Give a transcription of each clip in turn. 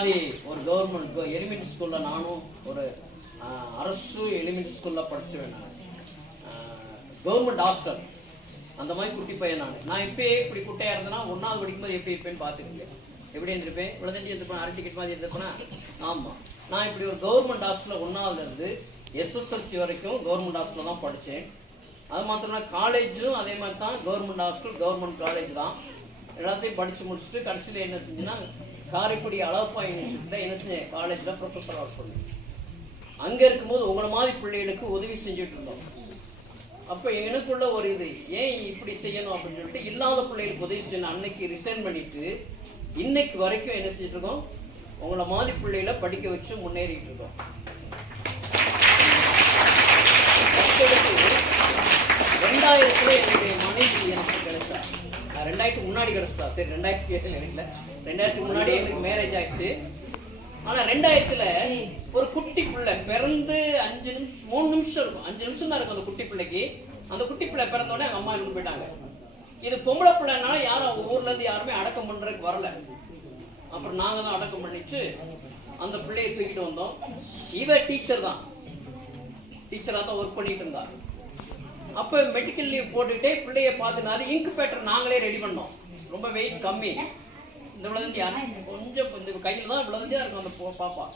மாதிரி ஒரு government elementary ஸ்கூல்ல நானும் ஒரு அரசு எலிமெண்ட்ரி ஸ்கூல்ல படிச்சுவேன். நான் கவர்மெண்ட் ஹாஸ்டல் அந்த மாதிரி குட்டி பையன். நான் இப்பயே இப்படி குட்டையா இருந்தேன்னா 1வது படிக்கும்போது எப்படி இருப்பேன்னு பாத்துருக்கேன். எப்படி இருந்திருப்பேன்? இவ்வளவு தண்டி இருந்திருப்பேன், அரை டிக்கெட் மாதிரி இருந்திருப்பேனா? ஆமா. நான் இப்படி ஒரு கவர்மெண்ட் ஹாஸ்டல்ல 1வதுல இருந்து SSLC வரைக்கும் கவர்மெண்ட் ஹாஸ்டல்ல தான் படிச்சேன். அது மாத்திரம் காலேஜும் அதே மாதிரி தான், கவர்மெண்ட் ஹாஸ்டல் கவர்மெண்ட் காலேஜ் தான். எல்லாத்தையும் படிச்சு முடிச்சுட்டு கடைசியில என்ன செஞ்சேன்னா காரைக்குடி அழகப்பா யூனிவர்சிட்டியில என்ன செஞ்சேன், காலேஜ்ல ப்ரொஃபஸர் ஒர்க் பண்ணேன். அங்க இருக்கும்போது உங்களை மாதிரி பிள்ளைகளுக்கு உதவி செஞ்சுட்டு இருந்தோம். அப்ப எனக்குள்ள ஒரு இது, ஏன் இப்படி செய்யணும் அப்படின்னு சொல்லிட்டு இல்லாத பிள்ளைகளுக்கு உதவி செய்யணும். அன்னைக்கு ரிசைன் பண்ணிட்டு இன்னைக்கு வரைக்கும் என்ன செஞ்சுட்டு இருக்கோம், உங்களை மாதிரி பிள்ளைகளை படிக்க வச்சு முன்னேறிட்டு இருக்கோம். 2000 என்னுடைய மனைவி எனக்கு கிடைச்சா. 2000 முன்னாடி கிடைச்சிட்டா. சரி, 2007 இல்லை, 2000 முன்னாடியே எனக்கு மேரேஜ் ஆயிடுச்சு. ஆனா 2000 ஒரு குட்டி பிள்ளை பிறந்து 3 நிமிஷம் இருக்கும், 5 நிமிஷம் தான் இருக்கும் அந்த குட்டி பிள்ளைக்கு. அந்த குட்டி பிள்ளை பிறந்தோடனே அவங்க அம்மா இருந்து போயிட்டாங்க. இது பொம்பளை பிள்ளைனால யாரும் ஊர்ல இருந்து யாருமே அடக்கம் பண்றதுக்கு வரல. அப்புறம் நாங்க தான் அடக்கம் பண்ணிட்டு அந்த பிள்ளையை தூக்கிட்டு வந்தோம். இவ டீச்சர் தான், டீச்சரா தான் ஒர்க் பண்ணிட்டு இருந்தா. அப்ப மெடிக்கல் லீவ் போட்டுக்கிட்டே பிள்ளைய பார்த்துனாரு. இன்குபேட்டர் நாங்களே ரெடி பண்ணோம். ரொம்ப வெயிட் கம்மி, இந்த விளந்து யாரும் கொஞ்சம் இந்த கையில தான் விளந்தா இருக்கும் அந்த பாப்பா.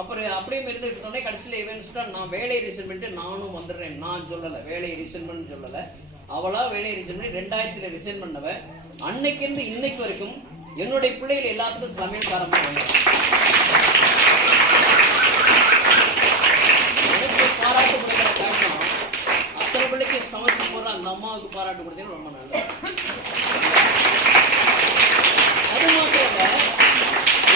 அப்புறம் அப்படியே இருந்துட்டு இருந்தோடனே கடைசியில் இவன் நான் வேலையை ரிசைன் பண்ணிட்டு நானும் வந்துடுறேன். நான் சொல்லலை, வேலையை ரிசைன் பண்ணு சொல்லலை, அவளா வேலையை ரிசைன் பண்ணி 2000 ரிசைன் பண்ணவ. அன்னைக்கு இருந்து இன்னைக்கு வரைக்கும் என்னுடைய பிள்ளைகள் எல்லாத்துக்கும் சமையல்காரமா எனக்கு பாராட்டு கொடுக்குற காரணம், அத்தனை பிள்ளைக்கு சமைச்சு போடுற அந்த அம்மாவுக்கு பாராட்டு கொடுத்தது ரொம்ப நல்லது. அது மாத்திரம்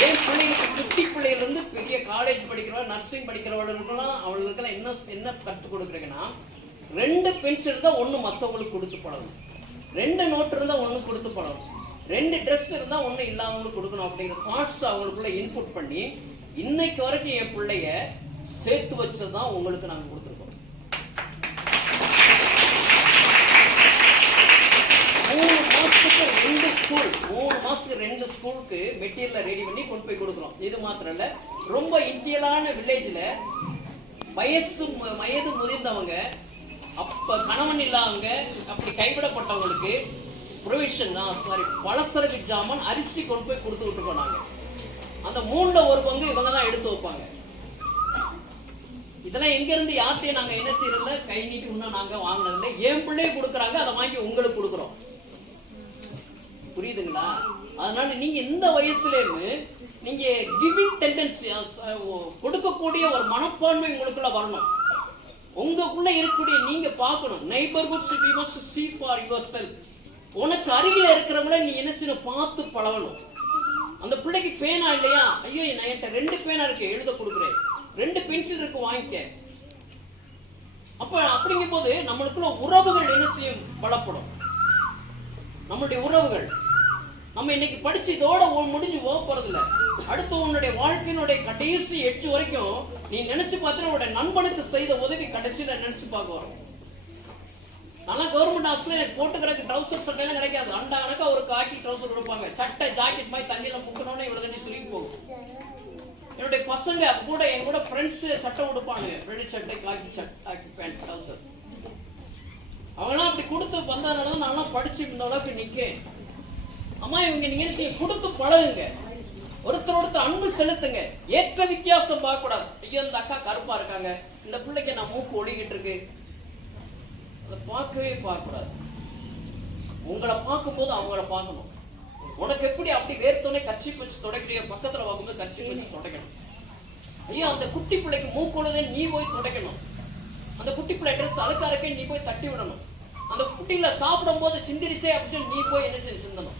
என் பிள்ளைகளுக்கு குட்டி பிள்ளைகள் இருந்து பெரிய காலேஜ் படிக்கிறவங்க, நர்சிங் படிக்கிறவர்களுக்கெல்லாம் அவங்களுக்கெல்லாம் என்ன கற்றுக் கொடுக்குறீங்கன்னா, 2 பென்சில் இருந்தா 1 மற்றவங்களுக்கு கொடுத்து பழகும், 2 நோட்டு இருந்தா 1 கொடுத்து பழகும், 2 ட்ரெஸ் இருந்தா 1 இல்லாதவங்களுக்கு கொடுக்கணும் அப்படிங்கிற தாட்ஸ் அவங்களுக்குள்ள இன்புட் பண்ணி இன்னைக்கு வரைக்கும் என் பிள்ளைய சேர்த்து வச்சதுதான் உங்களுக்கு நாங்க கொடுத்துருக்கோம். 3 மாசத்துக்கு 2 ஸ்கூலுக்கு மெட்டீரியல் ரெடி பண்ணி கொண்டு போய் கொடுக்குறோம். இது மாத்திரம் இல்ல, ரொம்ப இந்தியலான வில்லேஜ்ல வயது முதிர்ந்தவங்க, அப்ப கணவன் இல்லாதவங்க, அப்படி கைவிடப்பட்டவங்களுக்கு ப்ரொவிஷன் பலசரக்கு ஜாமான் அரிசி கொண்டு போய் கொடுத்து விட்டு போனாங்க. அந்த 3ல 1 பங்கு இவங்க தான் எடுத்து வைப்பாங்க. இதெல்லாம் எங்க இருந்து யார்த்தையும் நாங்க என்ன செய்யறதுல கை நீட்டி இன்னும் நாங்க வாங்கினதில்லை. என் பிள்ளைய கொடுக்குறாங்க, அதை வாங்கி உங்களுக்கு கொடுக்குறோம். புரியுதுங்களா? அதனால நீங்க இந்த வயசுலயுமே நீங்க கிவிங் டெண்டன்சி, கொடுக்கக்கூடிய ஒரு மனப்பான்மை உங்களுக்குள்ள வரணும். உங்களுக்குள்ள இருக்கக்கூடிய நீங்க பார்க்கணும். Neighbourhood you must see for yourself. உனக்கு அருகில இருக்கிறவங்கள நீ என்ன செய்யணும், பார்த்து பழகணும். அந்த பிள்ளைக்கு பேனா இல்லையா, ஐயோ நான் என்கிட்ட 2 பேனா இருக்கு, எழுத கொடுக்குறேன், 2 பென்சில் இருக்கு, வாங்கிக்க. அப்ப அப்படிங்கும் போது நம்மளுக்குள்ள உறவுகள் என்ன செய்யும், பலப்படும். நம்மளுடைய உறவுகள் நம்ம இன்னைக்கு படிச்சு இதோட முடிஞ்சு போறது இல்ல. அடுத்து உன்னுடைய வாழ்க்கையினுடைய கடைசி 8 வரைக்கும் நீ நினைச்சு பார்த்தா உன்னுடைய நண்பனுக்கு செய்த உதவி கடைசியில நினைச்சு பார்க்க வரும். ஆனா கவர்மெண்ட் ஹாஸ்டல்ல எனக்கு போட்டுக்கிறதுக்கு ட்ரௌசர் சட்டை எல்லாம் கிடைக்காது. அண்டா கணக்கா ஒரு காக்கி ட்ரௌசர் கொடுப்பாங்க. சட்டை ஜாக்கெட் மாதிரி தண்ணியில முக்கணும்னு இவ்வளவு தண்ணி சுருங்கி போகும். என்னுடைய பசங்க கூட என் கூட ஃப்ரெண்ட்ஸ் சட்டை கொடுப்பானுங்க, வெள்ளி சட்டை, காக்கி பேண்ட், ட்ரௌசர். அவங்களாம் அப்படி கொடுத்து வந்ததுனாலதான் நான் படிச்சு இந்த அளவுக்கு நிக்கிறேன். அம்மா இவங்க நீங்க கொடுத்து பழகுங்க, ஒருத்தர் அன்பு செலுத்துங்க. ஏற்ற வித்தியாசம் பார்க்க கூடாது. ஐயோ இந்த அக்கா கருப்பா இருக்காங்க, இந்த பிள்ளைக்கு நான் மூக்கு ஒளிக்கிட்டு இருக்கு, அதை பார்க்கவே பார்க்க கூடாது. உங்களை பார்க்கும் போது அவங்கள பார்க்கணும். உனக்கு எப்படி அப்படி வேர்த்தோனே கட்சி வச்சு தொடக்கிறிய, பக்கத்துல பார்க்கும்போது கட்சி வச்சு தொடக்கணும். ஐயோ அந்த குட்டி பிள்ளைக்கு மூக்குள்ளதே நீ போய் தொடக்கணும். அந்த குட்டி பிள்ளை ட்ரெஸ் அழுக்கா இருக்கே நீ போய் தட்டி விடணும். அந்த குட்டிகளை சாப்பிடும் போது சிந்திரிச்சே அப்படின்னு நீ போய் என்ன செய்ய சிந்தணும்.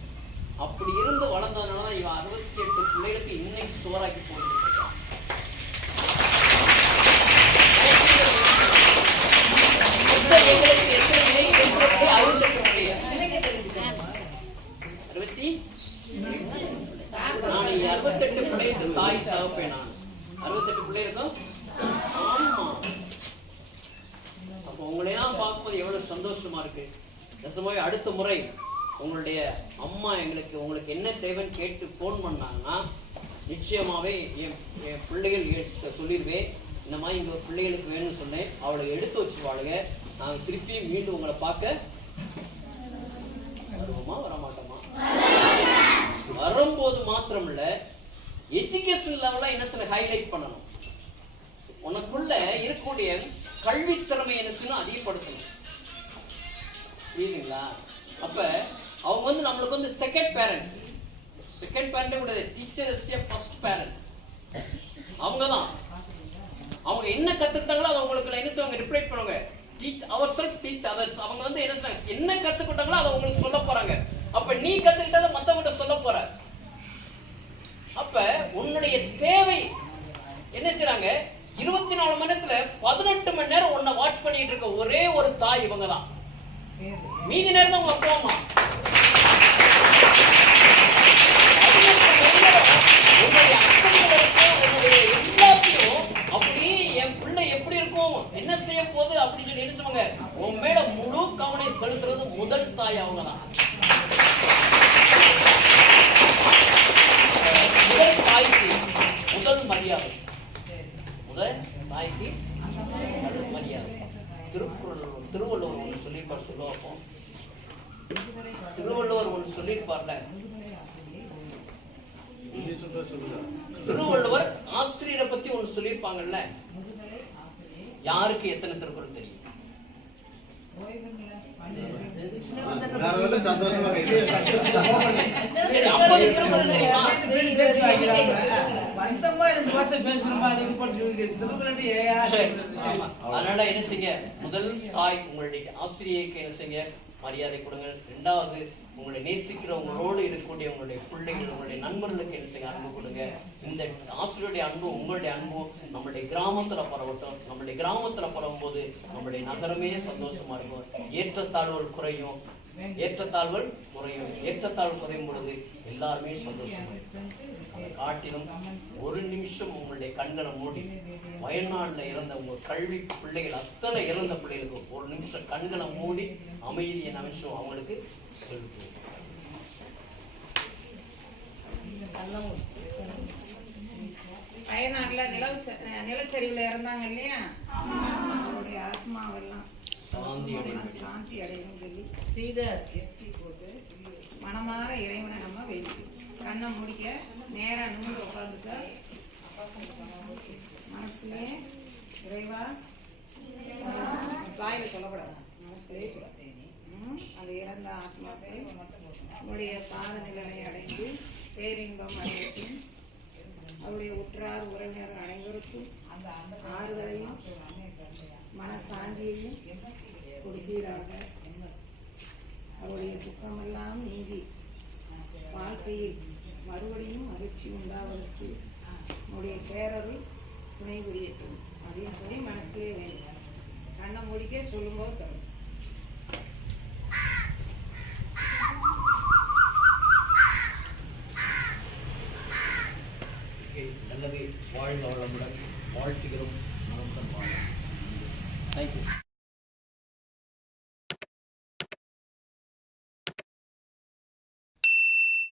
அப்படி இருந்து வளர்ந்ததுனால இவன் 68 பிள்ளைகளுக்கு இன்னைக்கு சுவராக்கி போட்டு 68 பிள்ளைக்கு தாய் தகப்பேன். நான் 68 பிள்ளைகளுக்கும். ஆமா, அப்ப உங்களையெல்லாம் பார்க்கும்போது எவ்வளவு சந்தோஷமா இருக்கு. நிஜமாவே அடுத்த முறை உங்களுடைய அம்மா உங்களுக்கு என்ன தேவைன்னு கேட்டு போன் பண்ணாங்கன்னா நிச்சயமாகவே என் பிள்ளைகள் சொல்லிடுவேன், இந்த மாதிரி எங்கள் பிள்ளைகளுக்கு வேணும்னு சொன்னேன், அவளை எடுத்து வச்சு வாழுங்க. நாங்கள் திருப்பி மீண்டும் உங்களை பார்க்க வருவோமா வரமாட்டோமா? வரும்போது மாத்திரம் இல்ல, எஜுகேஷன் லெவலில் என்ன சொல்ல ஹைலைட் பண்ணணும். உனக்குள்ள இருக்கக்கூடிய கல்வி திறமை என்ன செய்யணும், அதிகப்படுத்தணும். புரியுதுங்களா? அப்ப அவங்க நம்மளுக்கு செகண்ட் பேரண்ட் கூட teacher is a first parent. அவங்க தான் அவங்க என்ன கத்துக்கிட்டாங்களோ அதை உங்களுக்கு என்ன செய்வாங்க, ரிப்ளைட் பண்ணுவாங்க. Teach our self teach others. அவங்க என்ன செய்றாங்க, என்ன கத்துக்கிட்டாங்களோ அதை உங்களுக்கு சொல்ல போறாங்க. அப்ப நீ கத்துக்கிட்டதை மத்தவங்கிட்ட சொல்ல போற. அப்ப உன்னுடைய தேவை என்ன செய்றாங்க, 24 மணி நேரத்துல 18 மணி நேரம் உன்னை வாட்ச் பண்ணிட்டு இருக்க ஒரே ஒரு தாய் இவங்க தான். மீதி நேரம் தான் உங்க அப்பா அம்மா. உன்னுடைய எல்லாத்தையும் அப்படி என் பிள்ளை எப்படி இருக்கும், என்ன செய்ய போகுது அப்படின்னு சொல்லி என்ன சொல்லுவாங்க, உன் மேல முழு கவனம் செலுத்துறது முதல் தாய் அவங்க தான். முதல் தாய்க்கு முதல் மரியாதை, முதல் தாய்க்கு மரியாதை. திருவள்ளுவர் ஒன்று சொல்லியிருப்பார், சொல்லுவோம். திருவள்ளுவர் ஒன்று சொல்லியிருப்பார்ல, திருவள்ளுவர் ஆசிரியரை பத்தி ஒன்று சொல்லியிருப்பாங்கல்ல. யாருக்கு எத்தனை திருக்குறள் தெரியும்? சரி, 50 திருக்குறள் தெரியுமா? அதனால என்ன செய்ய, முதல் தாய் உங்களுடைய ஆசிரியருக்கு என்ன செய்ய, மரியாதை கொடுங்கள். இரண்டாவது, உங்களை நேசிக்கிற உங்களோடு இருக்கக்கூடிய உங்களுடைய பிள்ளைகள், உங்களுடைய நண்பர்களுக்கு என்ன செய்ய, அன்பு கொடுங்க. இந்த ஆசிரியருடைய அன்பு, உங்களுடைய அன்பு நம்மளுடைய கிராமத்துல பரவட்டும். நம்மளுடைய கிராமத்துல பரவும் போது நம்மளுடைய நகரமே சந்தோஷமா இருக்கும். ஏற்றத்தாழ்வுகள் குறையும், ஏற்றத்தாழ்வுகள் குறையும் பொழுது எல்லாருமே சந்தோஷமா இருக்கும். அதை காட்டிலும் ஒரு நிமிஷம் உங்களுடைய கண்களை மூடி, வயநாடுல இறந்த உங்க கல்வி பிள்ளைகள் அத்தனை இறந்த பிள்ளைகளுக்கு ஒரு நிமிஷம் கண்களை மூடி அமைதியை நிமிஷம் அவங்களுக்கு செலுத்துவோம். வயநாட்டுல நிலச்சரிவுல இறந்தாங்க இல்லையா, அவருடைய ஆத்மாவெல்லாம் சாந்தி அடையும் சொல்லி போட்டு மனமாற இறைவனை நம்ம வேண்டிக்கணும். கண்ணை முடிக்க நேரா நிமிர்ந்து உட்காந்துக்க, மனசுலயே இறைவா, வாயில சொல்லப்படாது, மனசுலயே சொல்ல. அது இறந்த ஆத்மாவை உங்களுடைய பாத நிலையை அடைந்து பேரின்பம் அடையட்டும். அவருடைய உற்றார் உறவினர் அனைவருக்கும் அந்த ஆறுதலையும் மனசாந்தியையும் கொடுப்பீராக. அவருடைய துக்கமெல்லாம் நீங்கி வாழ்க்கையில் மறுபடியும் மகிழ்ச்சி உண்டாவதற்கு உங்களுடைய பேரருள் துணை புரியட்டும் அப்படின்னு சொல்லி மனசுலேயே வேண்டும். கண்ணை முடிக்க சொல்லும்போது தரும். நல்லது. வாழ்க வளமுடன் வாழ்த்துகிறோம்.